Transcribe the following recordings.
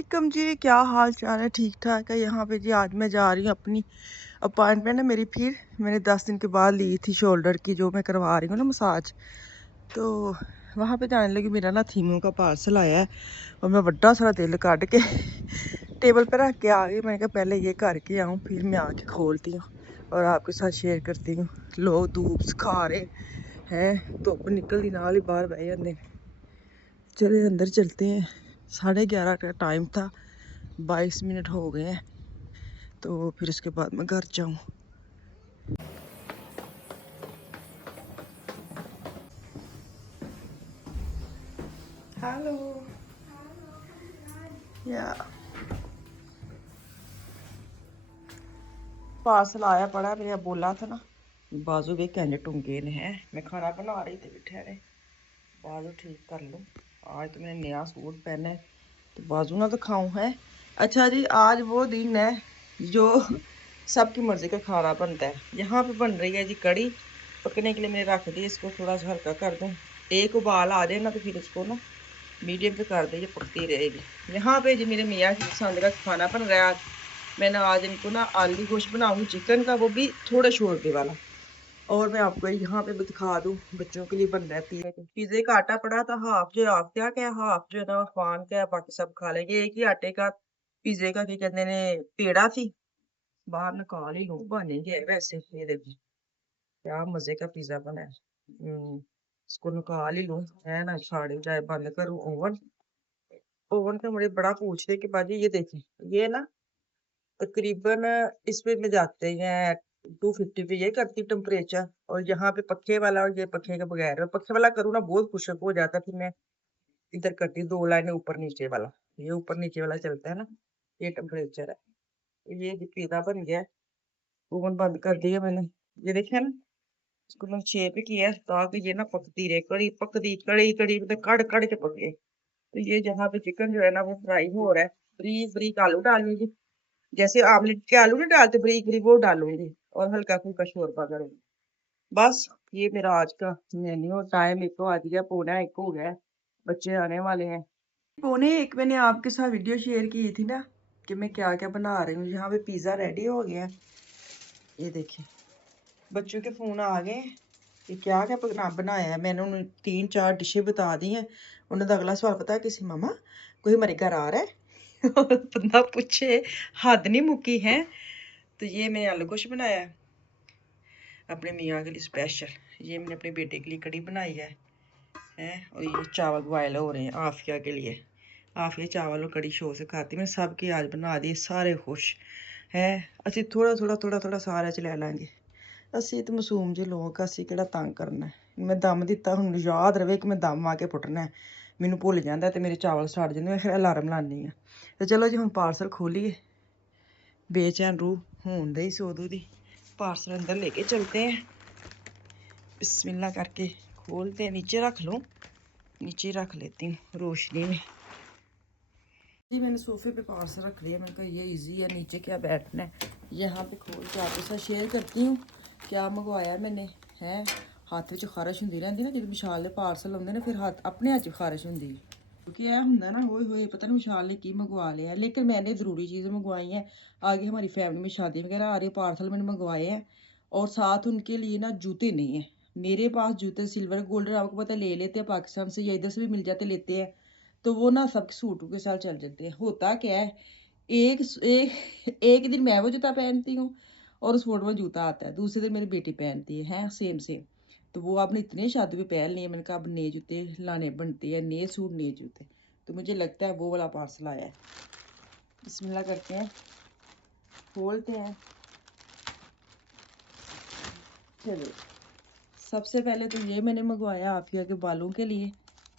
वालेकुम जी, क्या हाल चाल है? ठीक ठाक है यहाँ पे जी। आज मैं जा रही हूँ, अपनी अपॉइंटमेंट है मेरी। फिर मैंने 10 दिन के बाद ली थी शोल्डर की, जो मैं करवा रही हूँ ना मसाज। तो वहाँ पे जाने लगी। मेरा ना थीमों का पार्सल आया है और मैं बड़ा सारा दिल काट के टेबल पर रख के आ गई। मैंने कहा पहले ये करके आऊँ, फिर मैं आके खोलती हूँ और आपके साथ शेयर करती हूँ। लोग धूप सिखा रहे हैं, धुप निकलती नाल ही बाहर बह जाते। चले अंदर चलते हैं। 11:30 का टाइम था, 22 मिनट हो गए हैं, तो फिर उसके बाद मैं घर जाऊँ। हेलो या पार्सल आया पड़ा। मैंने बोला था ना, बाजू भी कहने टूंगे ने हैं। मैं खाना बना रही थी, बिठे रहे बाजू ठीक कर लूँ। आज तो मैंने नया सूट पहना है तो बाजू ना दिखाऊं है। अच्छा जी, आज वो दिन है जो सबकी मर्जी का खाना बनता है। यहाँ पे बन रही है जी कड़ी। पकने के लिए मैंने रख दी, इसको थोड़ा सा हल्का कर दूं। एक उबाल आ जाए ना तो फिर इसको ना मीडियम पे कर दे, ये पकती रहेगी। यहाँ पे जी मेरे मियाँ की पसंद का खाना बन रहा है आज। मैंने आज इनको ना आलू गोश्त बनाऊंगी चिकन का, वो भी थोड़े शोरबे वाला। और मैं आपको यहाँ पे भी दिखा दूं, बच्चों के लिए बन रहा है पिज्जे का आटा पड़ा था। हाफ जो हाफ क्या क्या हाफ जो है ना फान का, बाकी सब खा लेंगे। एक ही आटे का पिज्जे का क्या कहते हैं पेड़ा थी, बाहर निकाल ही लूं। बनेंगे वैसे, ये देखो क्या मजे का पिज्जा बना है। इसको निकाल ही लूं, है ना। साड़ी जाए बंद करूं ओवन। ओवन का मुझे बड़ा पूछते कि बाजी ये देखिए, ये ना तकरीबन इसमें में जाते हैं 250 पे, ये करती टेम्परेचर। और यहाँ पे पक्के वाला, और ये पक्के के बगैर। पक्के वाला करूँ ना बहुत खुशक हो जाता। फिर मैं इधर करती 2 लाइनें ऊपर नीचे वाला, ये ऊपर नीचे वाला चलता है ना। ये टेम्परेचर है। ये पिज्जा बन गया। ओवन बंद कर दिया मैंने। ये देखिए ना, इसको मैंने शेप ही किया है ताकि ये ना पकती रहे। कड़ी पकती, कड़ी कड़ी मतलब कड़ कड़ के पके। तो ये जहाँ पे चिकन जो है ना वो फ्राई हो रहा है। बारीक बारीक आलू डालूंगी, जैसे आमलेट के आलू नहीं डालते बारीक बारीक, वो डालूंगी। और हल्का फुल्का शोरबा करूंगी। बस ये मेरा आज का मेन्यू। टाइम 1 बज गया, 1:45 हो गया। बच्चे आने वाले हैं। 1:45 मैंने आपके साथ वीडियो शेयर की थी ना कि मैं क्या क्या बना रही हूँ। यहाँ पे पिज्जा रेडी हो गया है। ये देखिए बच्चों के फोन आ गए कि क्या क्या बनाया है। मैंने उन्हें 3-4 डिशें बता दी हैं। उन्हें तो अगला सवाल पता है किसी, मामा कोई हमारे घर आ रहा है? बंदा पूछे, हद नहीं मुक्की है। तो ये मैंने आलू गोश्त बनाया है अपने मियाँ के लिए स्पेशल। ये मैंने अपने बेटे के लिए कड़ी बनाई है। और ये चावल बॉयल हो रहे हैं आफिया के लिए। आफिया चावल और कड़ी शो से खाती। मैंने सबके आज बना दिए, सारे खुश है। ਅਸੀਂ थोड़ा थोड़ा थोड़ा थोड़ा सारे ਚ ਲੈ ਲਾਂਗੇ। ਅਸੀਂ ਤੇ ਮਾਸੂਮ ਜਿਹੇ ਲੋਕ, ਅਸੀਂ ਕਿਹੜਾ ਤੰਗ ਕਰਨਾ ਹੈ। ਮੈਂ ਦਮ ਦਿੱਤਾ, ਹੁਣ ਯਾਦ ਰਵੇ ਕਿ ਮੈਂ ਦਮ ਆ ਕੇ ਫੁੱਟਣਾ ਹੈ। ਮੈਨੂੰ ਭੁੱਲ ਜਾਂਦਾ ਤੇ ਮੇਰੇ ਚਾਵਲ ਸੜ ਜਾਂਦੇ। ਮੈਂ ਫਿਰ ਅਲਾਰਮ ਲਾਉਂਦੀ ਹਾਂ। ਤੇ ਚਲੋ ਜੀ ਹੁਣ ਪਾਰਸਲ ਖੋਲੀਏ। बेचैन रूह होने दे सो दी। पार्सल अंदर लेके चलते हैं। बिस्मिल्लाह करके खोलते हैं। नीचे रख लो, नीचे रख लेती हूँ रोशनी में। जी मैंने सोफे पे पार्सल रख लिया। मैंने कहा ये इजी है, नीचे क्या बैठना है। यहाँ पे खोल के आपके साथ शेयर करती हूँ क्या मंगवाया मैंने। है हत्थ ਵਿੱਚ ਖਾਰਸ਼ ਹੁੰਦੀ ਰਹਿੰਦੀ ਨਾ, ਜਦੋਂ ਵਿਸ਼ਾਲ ਦੇ ਪਾਰਸਲ ਆਉਂਦੇ ਨੇ ਫਿਰ ਹੱਥ ਆਪਣੇ ਹੱਥ 'ਚ ਖਾਰਸ਼ ਹੁੰਦੀ ਹੈ। क्योंकि यह ਹੁੰਦਾ ना होए होए पता नहीं विशाल ने की मंगवा लिया। लेकिन मैंने ज़रूरी चीज़ें मंगवाई हैं। आगे हमारी फैमिली में शादी वगैरह आ रही है, पार्सल मैंने मंगवाए हैं। और साथ उनके लिए ना जूते नहीं है। मेरे पास जूते सिल्वर गोल्डन आपको पता ले लेते हैं पाकिस्तान से, या इधर से भी मिल जाते, लेते हैं। तो वो ना सब सूटों के साथ चल जाते हैं। होता क्या है, एक एक दिन मैं वो जूता पहनती हूँ और उस फोटो में जूता आता है, दूसरे दिन मेरी बेटी पहनती है सेम सेम। तो वो आपने इतने शादी पे पहन लिए। मैंने कहा अब नए जूते लाने बनते हैं, नए सूट नए जूते। तो मुझे लगता है वो वाला पार्सल आया है। बिस्मिल्लाह करते हैं, खोलते हैं। चलो सबसे पहले तो ये मैंने मंगवाया आफिया के बालों के लिए।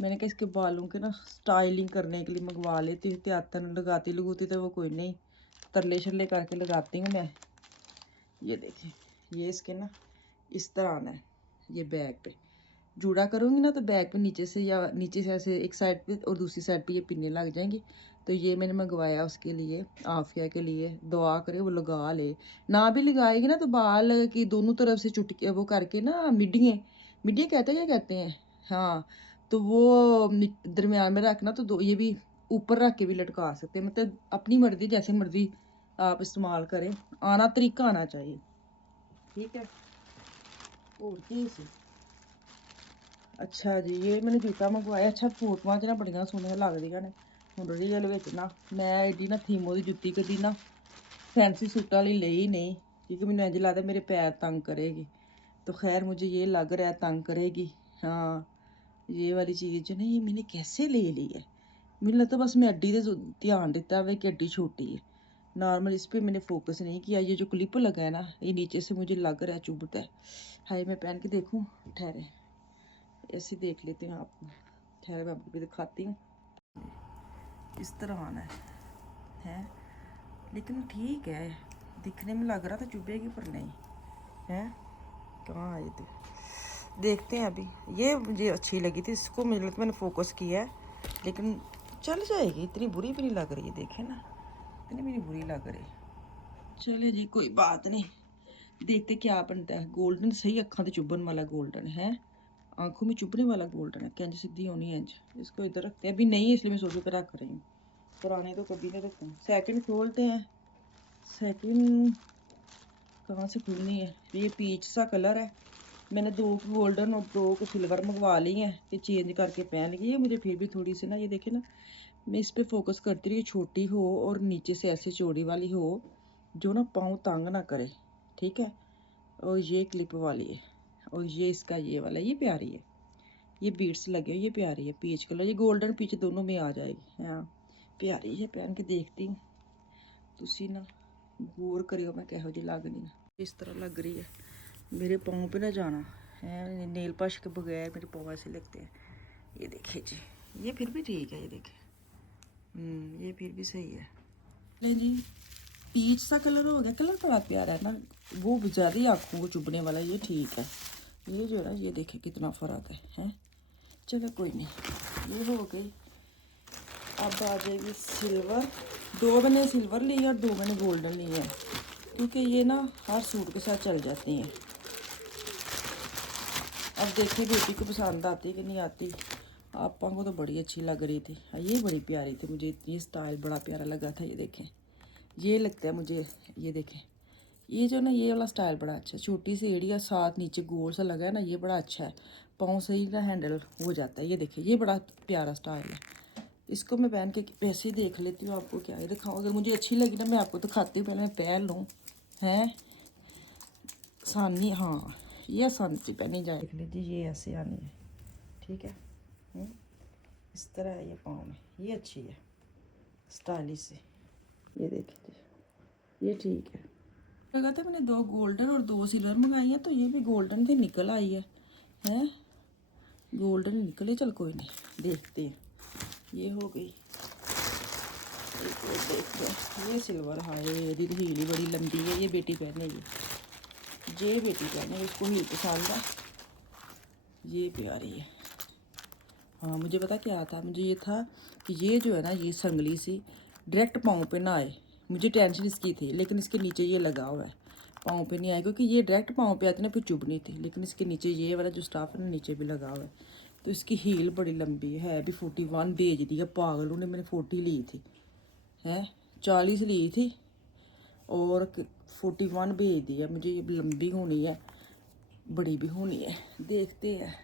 मैंने कहा इसके बालों के ना स्टाइलिंग करने के लिए मंगवा लेती हूँ। त्यातन लगाती लगूती तो वो कोई नहीं, तरले शरले करके लगाती हूँ मैं। ये देखिए, ये इसके ना इस तरह आना है। ये बैग पे जूड़ा करूँगी ना तो बैग पे नीचे से, या नीचे से ऐसे एक साइड पे और दूसरी साइड पे ये पिन्ने लग जाएंगी। तो ये मैंने मंगवाया उसके लिए, आफिया के लिए। दुआ करे वो लगा ले। ना भी लगाएगी ना तो बाल की दोनों तरफ से चुटकी वो करके ना, मिडियाँ मिडियाँ कहते हैं, क्या कहते हैं, हाँ। तो वो दरमियान में रखना तो ये भी ऊपर रख के भी लटका सकते हैं, मतलब अपनी मर्जी, जैसे मर्जी आप इस्तेमाल करें, आना तरीका आना चाहिए। ठीक है, और की सी अच्छा जी, ये मैंने जूता मंगवाया। अच्छा फोटोआं च ना बड़ियां सोहनियां लगदियां ने, हुण रियल विच ना मैं एडी ना थीमो दी जुत्ती कदी ना फैंसी सूटां वाली ਲਈ नहीं, क्योंकि मैंने इंज लगता मेरे पैर तंग करेगी। तो खैर मुझे ये लग रहा है तंग करेगी। हाँ, ये वाली चीज़ जो ना ये मैंने कैसे ले ली है, मुझे लगता बस मैं अड्डी से ध्यान दिता हुआ कि अड्डी छोटी है, नॉर्मल इस पर मैंने फोकस नहीं किया। ये जो क्लिप लगा है ना, ये नीचे से मुझे लग रहा है चुभता है। हाय मैं पहन के देखूँ, ठहरे ऐसे देख लेते हैं आपको, ठहरे मैं आपको भी दिखाती हूँ। इस तरह आना है लेकिन ठीक है, दिखने में लग रहा था चुभेगी पर नहीं है। कहाँ आए थे, देखते हैं अभी। ये मुझे अच्छी लगी थी, इसको मुझे लगता मैंने फोकस किया है, लेकिन चल जाएगी, इतनी बुरी भी नहीं लग रही है। देखे ना, इतनी भी नहीं बुरी लग रही। चले जी, कोई बात नहीं, देखते क्या बनता है। गोल्डन सही, अखा तो चुभन वाला गोल्डन है, आंखों में चुभने वाला गोल्डन है। कैंच सीधी होनी है। इसको इधर रखते हैं, अभी नहीं है इसलिए मैं सोच कर रख रही हूँ, पुराने तो कभी नहीं रखते। सेकंड खोलते हैं। सेकंड कहाँ से खुलनी है, ये पीच सा कलर है। मैंने 2 गोल्डन और 2 को सिल्वर मंगवा ली हैं, ये चेंज करके पहन ली है। मुझे फिर भी थोड़ी सी ना, ये देखे ना, मैं इस पर फोकस करती रही, छोटी हो और नीचे से ऐसे चौड़ी वाली हो, जो ना पाँव तंग ना करे। ठीक है, और ये क्लिप वाली है, और ये इसका ये वाला, ये प्यारी है। ये बीड्स लगे हुए, ये प्यारी है, पीच कलर, ये गोल्डन पीच दोनों में आ जाएगी। हाँ प्यारी है, पहन के देखती हूँ, तुसी ना गौर करियो मैं कहो जी लगनी है। इस तरह लग रही है, मेरे पाँव पे ना जाना है, नेल पॉलिश के बगैर मेरे पाँव ऐसे लगते हैं। ये देखिए जी, ये फिर भी ठीक है, ये देखिए, ये फिर भी सही है। नहीं जी, पीच सा कलर हो गया, कलर बड़ा प्यारा है ना, वो ज़्यादा ही आँखों को चुभने वाला, ये ठीक है। ये जो है ना, ये देखे कितना फ़र्क है। चलो कोई नहीं, ये हो गई। अब आ जाएगी सिल्वर। 2 मैंने सिल्वर ली है और 2 मैंने गोल्डन ली है, क्योंकि ये ना हर सूट के साथ चल जाती हैं। अब देखिए बेटी को पसंद आती कि नहीं आती। आपा को तो बड़ी अच्छी लग रही थी, ये बड़ी प्यारी थी, मुझे ये स्टाइल बड़ा प्यारा लगा था। ये देखें, ये लगता है मुझे, ये देखें, ये जो ना ये वाला स्टाइल बड़ा अच्छा है। छोटी सी एड़ी और साथ नीचे गोल सा लगा है ना, ये बड़ा अच्छा है, पाँव से ही ना हैंडल हो जाता है। ये देखिए, ये बड़ा प्यारा स्टाइल है। इसको मैं पहन के वैसे ही देख लेती हूँ, आपको क्या ही दिखाऊँ। अगर मुझे अच्छी लगी ना मैं आपको दिखाती हूँ, पहले मैं पहन लूँ। हैं आसानी, हाँ ये आसानी से पहनी जाए। देख लीजिए, ये ऐसे आनी है। ठीक है, इस तरह है ये पाँव में, ये अच्छी है स्टाइलिश से। ये देखिए, ये ठीक है। लगा था मैंने 2 गोल्डन और 2 सिल्वर मंगाई हैं, तो ये भी गोल्डन थी, निकल आई है। हैं गोल्डन निकले, चल कोई नहीं, देखते हैं। ये हो गई, एक और देखते हैं। ये सिल्वर, हाँ ये हील बड़ी लंबी है, ये बेटी पहनेगी, ये बेटी पहनेगी, इसको हील पसंद है, ये प्यारी है। हाँ मुझे पता क्या था, मुझे ये था कि ये जो है ना, ये संगली सी डायरेक्ट पाँव पे ना आए, मुझे टेंशन इसकी थी। लेकिन इसके नीचे ये लगा हुआ है, पाँव पे नहीं आए, क्योंकि ये डायरेक्ट पाँव पे आती ना फिर चुभनी थी। लेकिन इसके नीचे ये वाला जो स्टाफ है ना, नीचे भी लगा हुआ है। तो इसकी हील बड़ी लंबी है, भी 41 भेज दी है पागल ने। मैंने 40 ली थी, है 40 ली थी और 41 भेज दी है मुझे। ये लंबी होनी है, बड़ी भी होनी है, देखते हैं।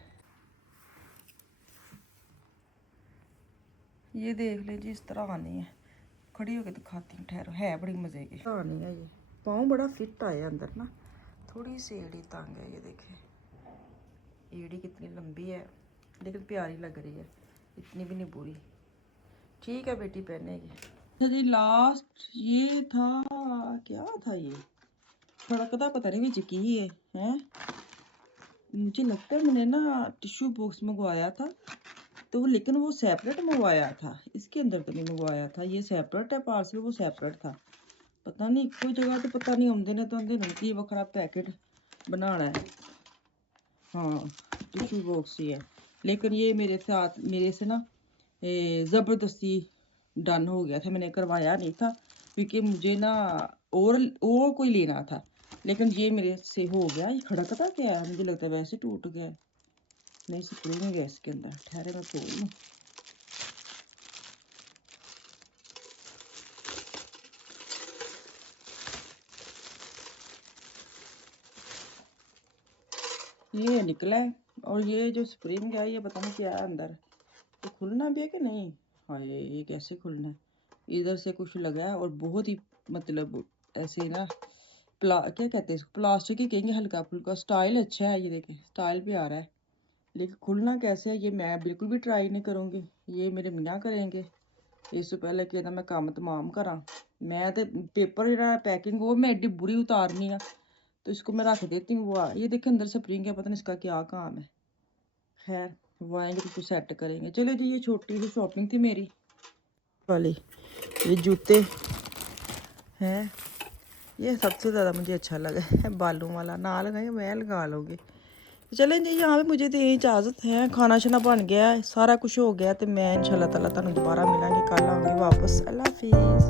ये देख ले जी, इस तरह आनी है, खड़ी होकर दिखाती हूँ, ठहरो, है बड़ी मज़े की आनी है। ये पाँव बड़ा फिट आया अंदर ना, थोड़ी सी एड़ी तंग है। ये देखें एड़ी कितनी लंबी है, लेकिन प्यारी लग रही है, इतनी भी नहीं बुरी। ठीक है, बेटी पहनेगी। जी लास्ट ये था, क्या था ये, फड़कता पता नहीं भी की है। मुझे लगता है मैंने ना टिश्यू बॉक्स मंगवाया था, तो लेकिन वो सेपरेट मंगवाया था, इसके अंदर तो नहीं मंगवाया था। ये सेपरेट है पार्सल, वो सेपरेट था। पता नहीं कोई जगह तो पता नहीं आते ने, तो आते नहीं कि वखरा पैकेट बनाना है। हाँ टिश्यू बॉक्स ही है, लेकिन ये मेरे साथ, मेरे से ना ज़बरदस्ती डन हो गया था, मैंने करवाया नहीं था, क्योंकि मुझे ना और कोई लेना था। लेकिन ये मेरे से हो गया। ये खड़कता क्या है, मुझे लगता है वैसे टूट गया, नहीं स्क्रू में गया इसके अंदर, ठहरे मैं खोल लूँ। ये निकला है। और ये जो स्प्रिंग है ये पता नहीं क्या है अंदर, तो खुलना भी है कि नहीं। हाँ ये कैसे खुलना है, इधर से कुछ लगा है और बहुत ही मतलब ऐसे ना क्या कहते हैं इसको, प्लास्टिक ही कहेंगे, हल्का फुल्का। स्टाइल अच्छा है, ये देखें स्टाइल भी आ रहा है, लेकिन खुलना कैसे है ये मैं बिल्कुल भी ट्राई नहीं करूँगी, ये मेरे मियाँ करेंगे। इससे पहले कि मैं काम तमाम करा, मैं तो पेपर जरा पैकिंग वो मैं एडी बुरी उतारनी है, तो इसको मैं रख देती हूँ। वो ये देखे अंदर स्प्रिंग है, पता नहीं इसका क्या काम है। खैर वो आएंगे तो कुछ सेट करेंगे। चलो जी, ये छोटी सी शॉपिंग थी मेरी वाली। ये जूते हैं, ये सबसे ज़्यादा मुझे अच्छा लगा है, बालों वाला ना लगाए मैं लगा लूँगी। चलें जी, यहाँ पे मुझे तो यही इजाज़त है, खाना शाना बन गया है, सारा कुछ हो गया, तो मैं इंशाल्लाह ताला तुहानू दोबारा मिलांगी, कल आऊँगी वापस। अल्लाह हाफिज़।